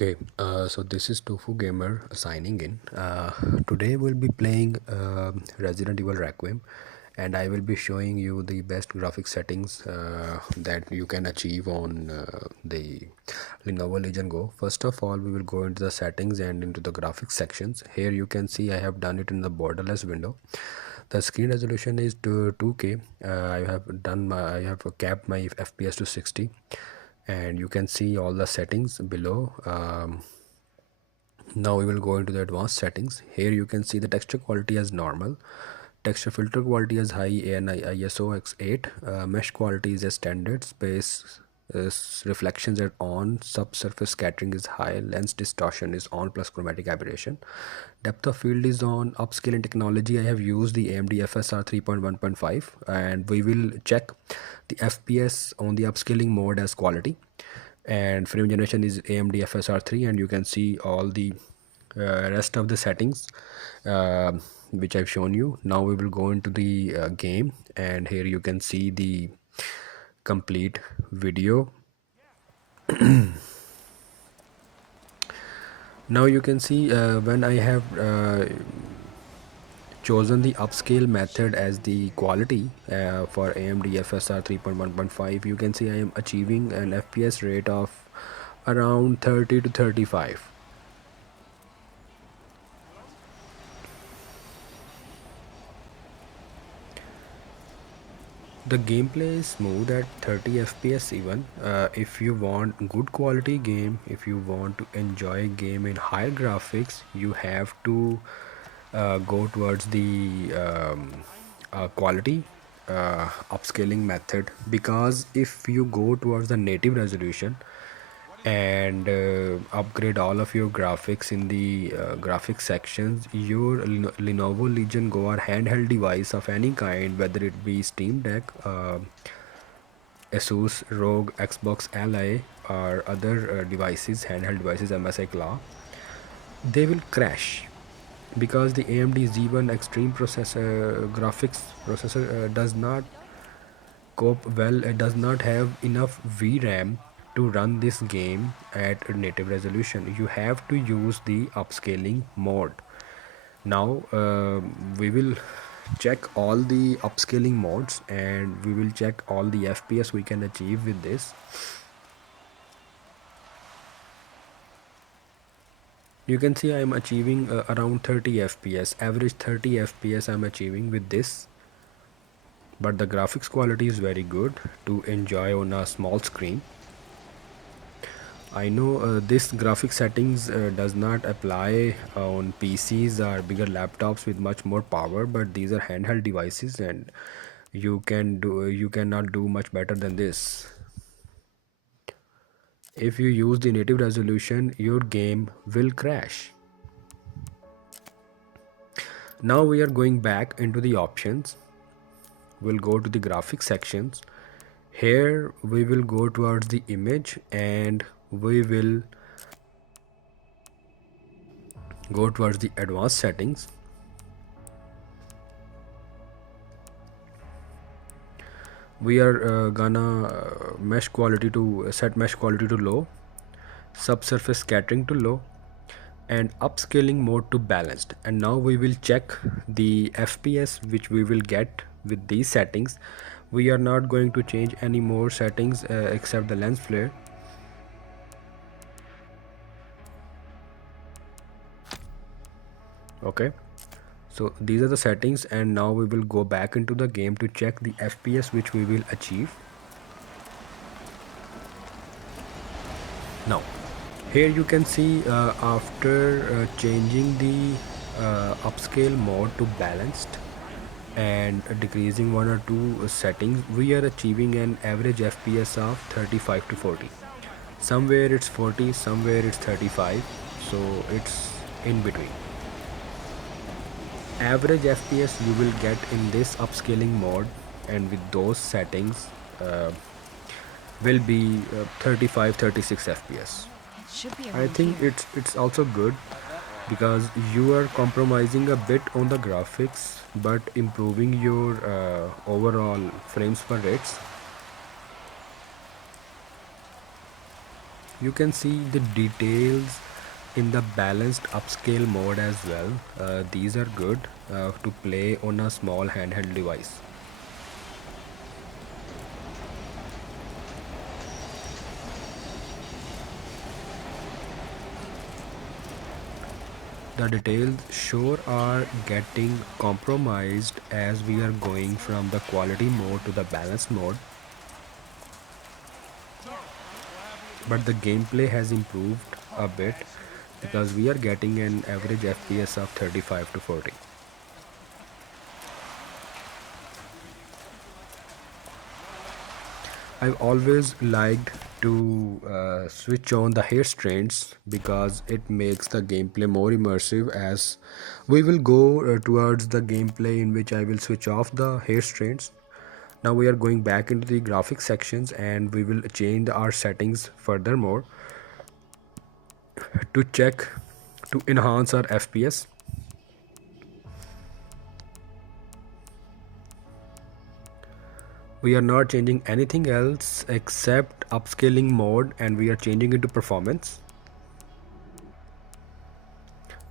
Okay, so this is Tofu Gamer signing in. Today we'll be playing Resident Evil Requiem, and I will be showing you the best graphic settings that you can achieve on the Lenovo Legion Go. First of all, we will go into the settings and into the graphics sections. Here you can see I have done it in the borderless window. The screen resolution is to 2K. I have capped my FPS to 60, and you can see all the settings below. Now we will go into the advanced settings. Here you can see the texture quality as normal, texture filter quality as high, and ISO X8, mesh quality is as standard, space reflections are on, subsurface scattering is high, lens distortion is on plus chromatic aberration, depth of field is on. Upscaling technology, I have used the AMD FSR 3.1.5, and we will check the FPS on the upscaling mode as quality, and frame generation is AMD FSR 3, and you can see all the rest of the settings which I've shown you. Now we will go into the game, and here you can see the complete video. Now you can see when I have chosen the upscale method as the quality for AMD FSR 3.1.5, you can see I am achieving an FPS rate of around 30 to 35. The gameplay is smooth at 30 FPS even. If you want good quality game, if you want to enjoy game in higher graphics, you have to go towards the quality upscaling method, because if you go towards the native resolution and upgrade all of your graphics in the graphics sections, your Lenovo Legion Go or handheld device of any kind, whether it be Steam Deck, Asus Rog Xbox Ally, or other devices, handheld devices, MSI Claw, they will crash, because the AMD Z1 Extreme processor graphics processor does not cope well. It does not have enough VRAM to run this game at native resolution. You have to use the upscaling mode. Now we will check all the upscaling modes, and we will check all the FPS we can achieve with this. You can see I am achieving around 30 FPS, average 30 FPS I am achieving with this, but the graphics quality is very good to enjoy on a small screen. I know this graphic settings does not apply on PCs or bigger laptops with much more power, but these are handheld devices, and you cannot do much better than this. If you use the native resolution, your game will crash. Now we are going back into the options. We'll go to the graphics sections. Here we will go towards the image, and we will go towards the advanced settings. We are gonna set mesh quality to low, subsurface scattering to low, and upscaling mode to balanced. And now we will check the FPS which we will get with these settings. We are not going to change any more settings except the lens flare. Okay, so these are the settings, and now we will go back into the game to check the FPS which we will achieve. Now here you can see after changing the upscale mode to balanced and decreasing one or two settings, we are achieving an average FPS of 35 to 40. Somewhere it's 40, somewhere it's 35, so it's in between. Average FPS you will get in this upscaling mode and with those settings will be 35-36 FPS. I think it's also good, because you are compromising a bit on the graphics but improving your overall frames per rates. You can see the details in the balanced upscale mode as well. These are good to play on a small handheld device. The details sure are getting compromised as we are going from the quality mode to the balanced mode, but the gameplay has improved a bit because we are getting an average FPS of 35 to 40. I've always liked to switch on the hair strains because it makes the gameplay more immersive, as we will go towards the gameplay in which I will switch off the hair strains. Now we are going back into the graphics sections and we will change our settings furthermore to check to enhance our FPS. We are not changing anything else except upscaling mode, and we are changing it to performance.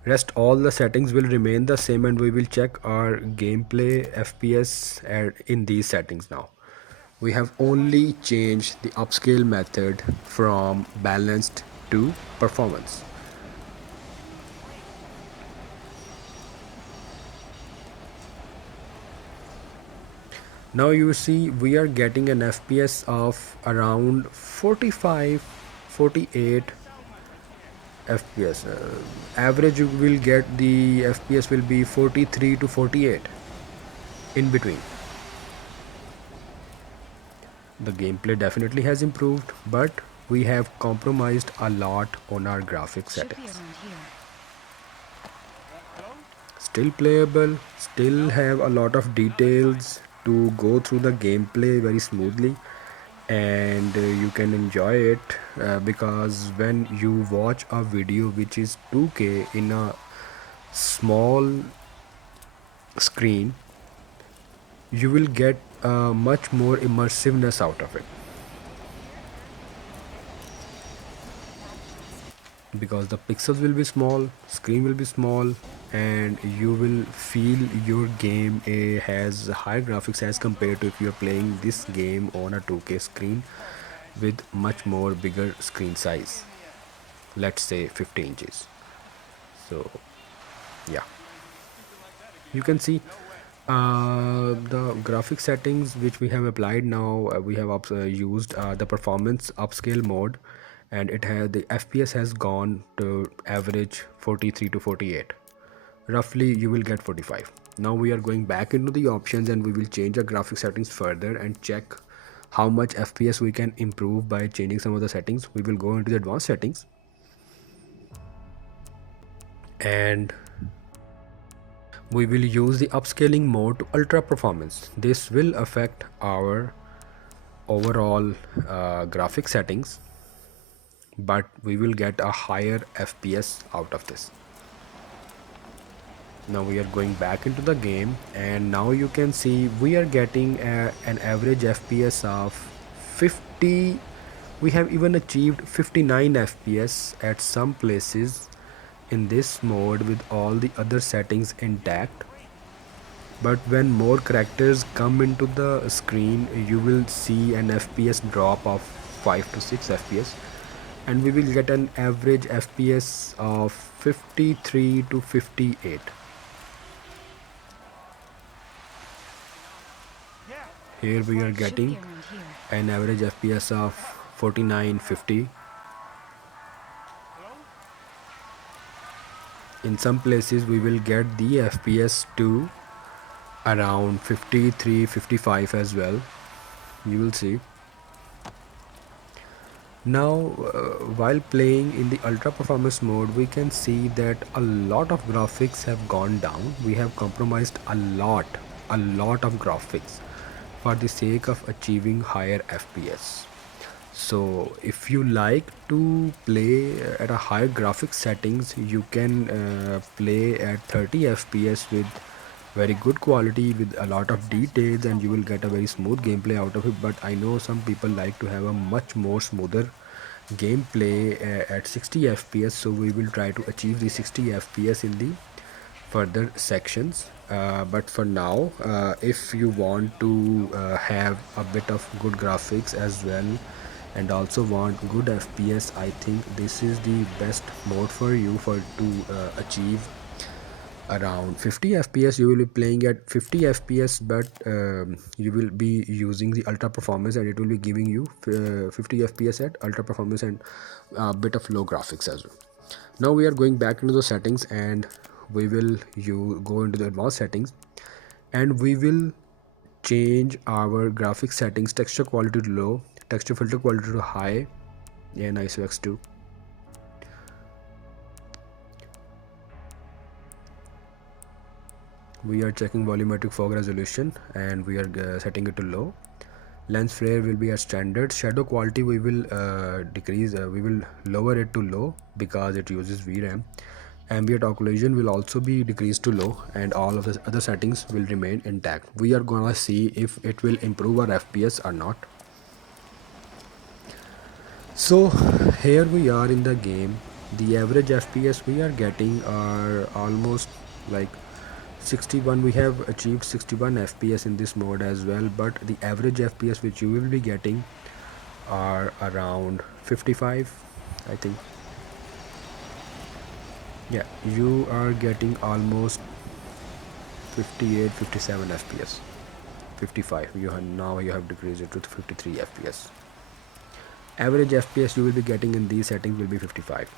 Rest all the settings will remain the same, and we will check our gameplay FPS in these settings now. We have only changed the upscale method from balanced to performance. Now you see we are getting an FPS of around 45, 48 FPS. Average you will get the FPS will be 43 to 48 in between. The gameplay definitely has improved, but we have compromised a lot on our graphics settings. Still playable, still have a lot of details to go through the gameplay very smoothly, and you can enjoy it because when you watch a video which is 2K in a small screen, you will get much more immersiveness out of it, because the pixels will be small, screen will be small, and you will feel your game has high graphics as compared to if you're playing this game on a 2K screen with much more bigger screen size, let's say 50 inches. So yeah, you can see the graphic settings which we have applied now. We have used the performance upscale mode, and it has the FPS has gone to average 43 to 48. Roughly you will get 45. Now we are going back into the options and we will change our graphic settings further and check how much FPS we can improve by changing some of the settings. We will go into the advanced settings, and we will use the upscaling mode to ultra performance. This will affect our overall graphic settings, but we will get a higher FPS out of this. Now we are going back into the game, and now you can see we are getting an average FPS of 50. We have even achieved 59 FPS at some places in this mode with all the other settings intact. But when more characters come into the screen, you will see an FPS drop of 5 to 6 FPS, and we will get an average FPS of 53 to 58. Here we are getting an average FPS of 49-50. In some places we will get the FPS to around 53-55 as well. You will see. Now while playing in the ultra performance mode, we can see that a lot of graphics have gone down. We have compromised a lot of graphics for the sake of achieving higher FPS. So if you like to play at a higher graphics settings, you can play at 30 FPS with very good quality with a lot of details, and you will get a very smooth gameplay out of it. But I know some people like to have a much more smoother gameplay at 60 fps, so we will try to achieve the 60 fps in the further sections. But for now, if you want to have a bit of good graphics as well and also want good fps, I think this is the best mode for you for to achieve around 50 fps. You will be playing at 50 fps, but you will be using the ultra performance and it will be giving you 50 fps at ultra performance and a bit of low graphics as well. Now we are going back into the settings and we will you go into the advanced settings and we will change our graphics settings: texture quality to low, texture filter quality to high, and ISO X2. We are checking volumetric fog resolution and we are setting it to low. Lens flare will be at standard. Shadow quality we will decrease, we will lower it to low because it uses VRAM. Ambient occlusion will also be decreased to low and all of the other settings will remain intact. We are gonna see if it will improve our FPS or not. So here we are in the game. The average FPS we are getting are almost like 61. We have achieved 61 fps in this mode as well, but the average fps which you will be getting are around 55, I think. Yeah, you are getting almost 58, 57 fps. 55, now you have decreased it to 53 fps. Average fps you will be getting in these settings will be 55.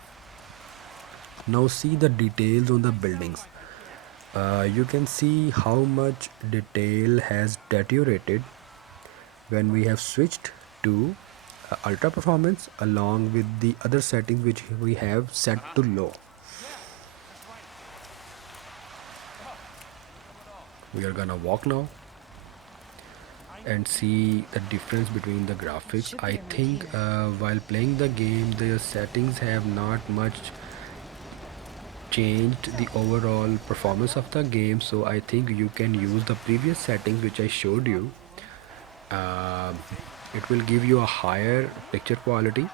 Now see the details on the buildings. You can see how much detail has deteriorated when we have switched to ultra performance along with the other settings which we have set to low. We are gonna walk now and see the difference between the graphics. I think while playing the game the settings have not much changed the overall performance of the game, so I think you can use the previous settings which I showed you. uh, it will give you a higher picture quality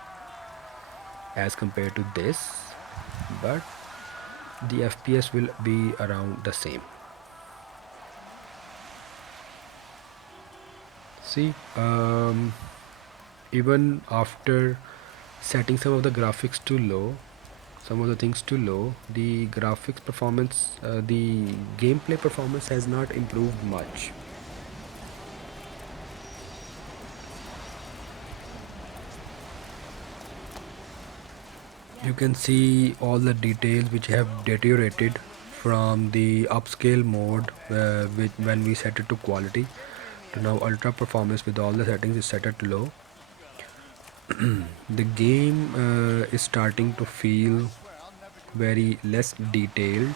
as compared to this, but the fps will be around the same. See, even after setting some of the graphics to low, some of the things to low, the graphics performance, the gameplay performance has not improved much. You can see all the details which have deteriorated from the upscale mode when we set it to quality to now ultra performance with all the settings is set at low. The game is starting to feel very less detailed.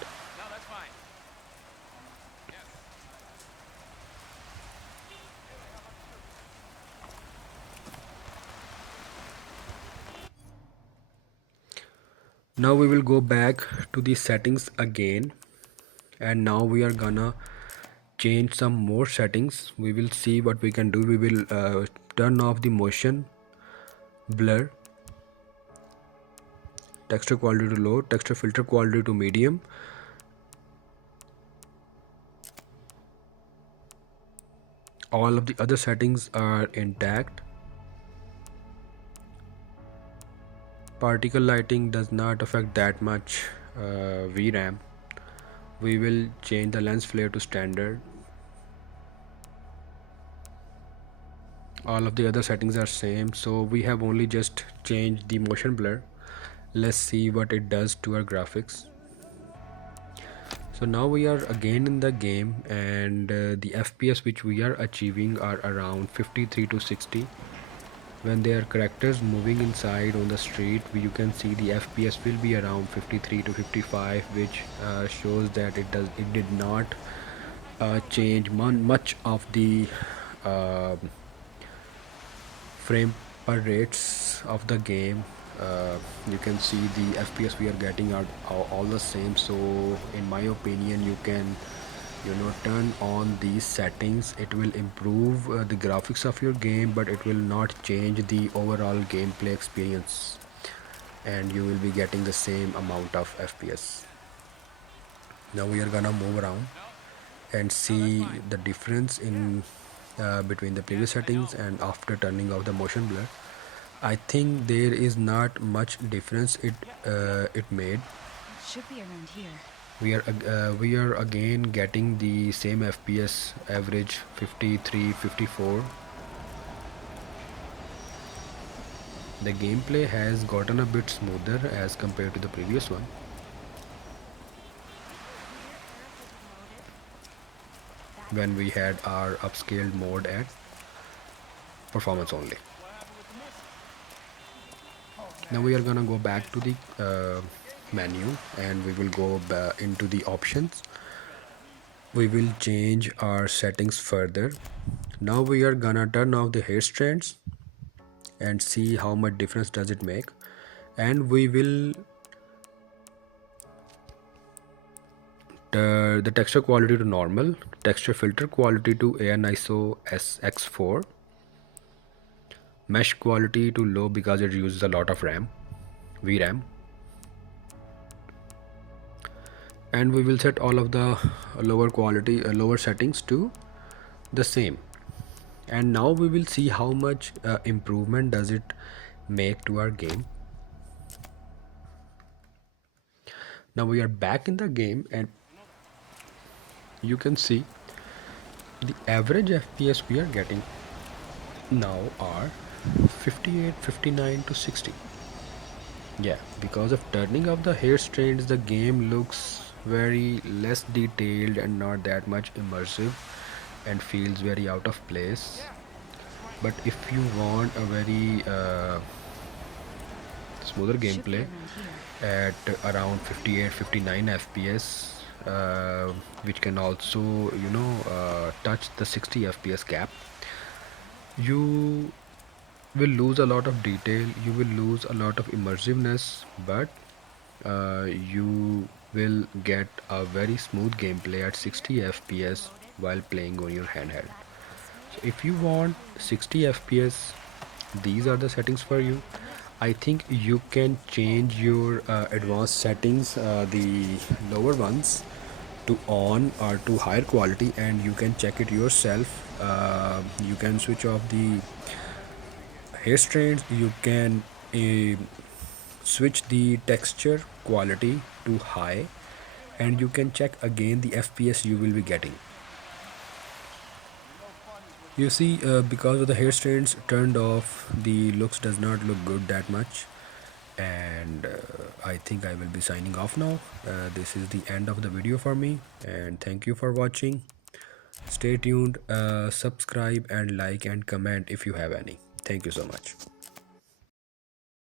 Now we will go back to the settings again and now we are gonna change some more settings. We will see what we can do. We will turn off the motion blur, texture quality to low, texture filter quality to medium. All of the other settings are intact. Particle lighting does not affect that much VRAM. We will change the lens flare to standard. All of the other settings are same, so we have only just changed the motion blur. Let's see what it does to our graphics. So now we are again in the game and the fps which we are achieving are around 53 to 60. When there are characters moving inside on the street, you can see the fps will be around 53 to 55, which shows that it did not change much of the uh, frame per rates of the game. You can see the fps we are getting are all the same, so in my opinion you can turn on these settings, it will improve the graphics of your game, but it will not change the overall gameplay experience, and you will be getting the same amount of FPS. Now we are gonna move around and see the difference in between the previous settings and after turning off the motion blur. I think there is not much difference it made. It should be around here. We are again getting the same FPS average 53, 54. The gameplay has gotten a bit smoother as compared to the previous one. When we had our upscaled mode at performance only. Now we are gonna go back to the menu, and we will go into the options. We will change our settings further. Now we are gonna turn off the hair strands and see how much difference does it make, and we will the texture quality to normal, texture filter quality to ANISO SX4, mesh quality to low because it uses a lot of VRAM, and we will set all of the lower settings to the same. And now we will see how much improvement does it make to our game. Now we are back in the game, and you can see the average FPS we are getting now are 58, 59 to 60. Yeah, because of turning off the hair strands, the game looks very less detailed and not that much immersive and feels very out of place. But if you want a very smoother gameplay at around 58, 59 FPS, which can also touch the 60 FPS cap, you will lose a lot of detail, you will lose a lot of immersiveness, but you will get a very smooth gameplay at 60 FPS while playing on your handheld. So if you want 60 FPS, these are the settings for you. I think you can change your advanced settings, the lower ones, to on or to higher quality, and you can check it yourself. You can switch off the hair strands, you can switch the texture quality to high, and you can check again the FPS you will be getting. You see, because of the hair strands turned off, the looks does not look good that much, and I think I will be signing off now. This is the end of the video for me, and thank you for watching. Stay tuned, subscribe and like and comment if you have any. Thank you so much.